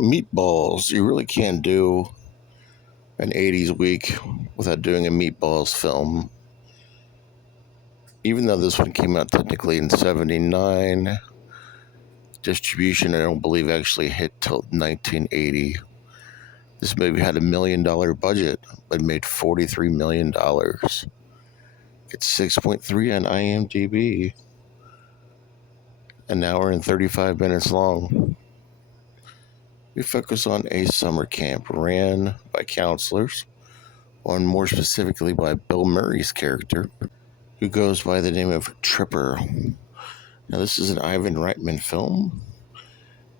Meatballs. You really can't do an 80's week without doing a Meatballs film. Even though this one came out technically in 79, distribution I don't believe actually hit till 1980. This movie had $1 million budget, but made $43 million. It's 6.3 on IMDb, an hour and 35 minutes long. We focus on a summer camp ran by counselors, or more specifically by Bill Murray's character, who goes by the name of Tripper. Now, this is an Ivan Reitman film.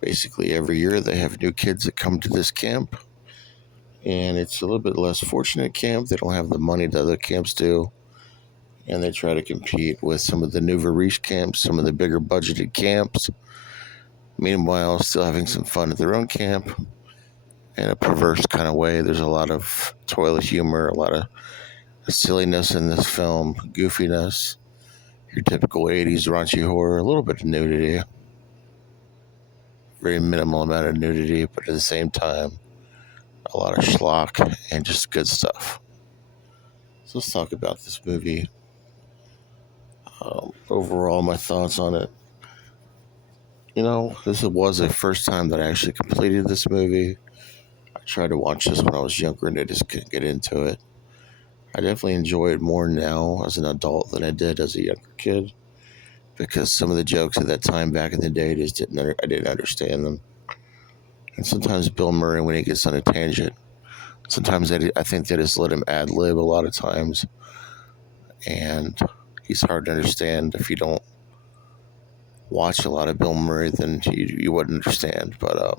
Basically, every year they have new kids that come to this camp, and it's a little bit less fortunate camp. They don't have the money that other camps do, and they try to compete with some of the nouveau riche camps, some of the bigger budgeted camps. Meanwhile, still having some fun at their own camp in a perverse kind of way. There's a lot of toilet humor, a lot of silliness in this film, goofiness, your typical 80's raunchy horror, a little bit of nudity. Very minimal amount of nudity, but at the same time, a lot of schlock and just good stuff. So let's talk about this movie. Overall, my thoughts on it. This was the first time that I actually completed this movie. I tried to watch this when I was younger and I just couldn't get into it. I definitely enjoy it more now as an adult than I did as a younger kid, because some of the jokes at that time back in the day I didn't understand them. And sometimes Bill Murray, when he gets on a tangent, sometimes I think they just let him ad-lib a lot of times, and he's hard to understand. If you don't watch a lot of Bill Murray, then you wouldn't understand. But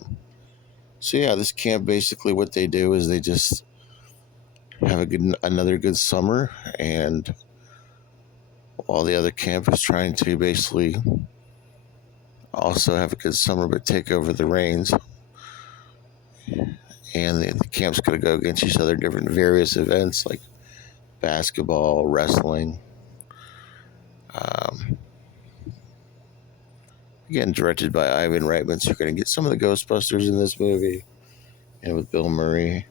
so yeah, this camp, basically what they do is they just have another good summer, and while the other camp is trying to basically also have a good summer but take over the reins, and the camp's going to go against each other in different various events like basketball, wrestling. Again, directed by Ivan Reitman, so you're going to get some of the Ghostbusters in this movie, and with Bill Murray.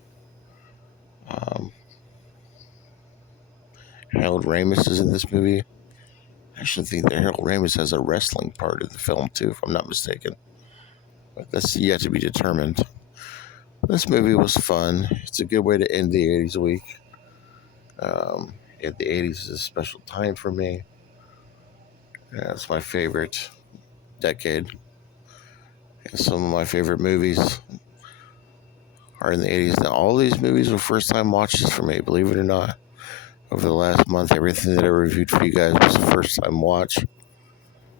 Harold Ramis is in this movie. I actually think that Harold Ramis has a wrestling part of the film too, if I'm not mistaken. But that's yet to be determined. This movie was fun. It's a good way to end the 80's week. The 80's is a special time for me. It's my favorite decade. And some of my favorite movies are in the 80's. Now, all these movies were first-time watches for me, believe it or not. Over the last month, everything that I reviewed for you guys was a first-time watch.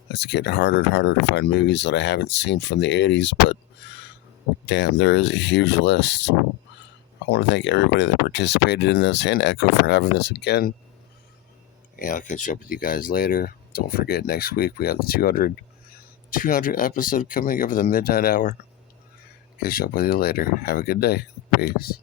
It's getting harder and harder to find movies that I haven't seen from the 80's, but damn, there is a huge list. I want to thank everybody that participated in this, and Echo for having this again. And I'll catch up with you guys later. Don't forget, next week we have the 200 episode coming over the midnight hour. Catch up with you later. Have a good day. Peace.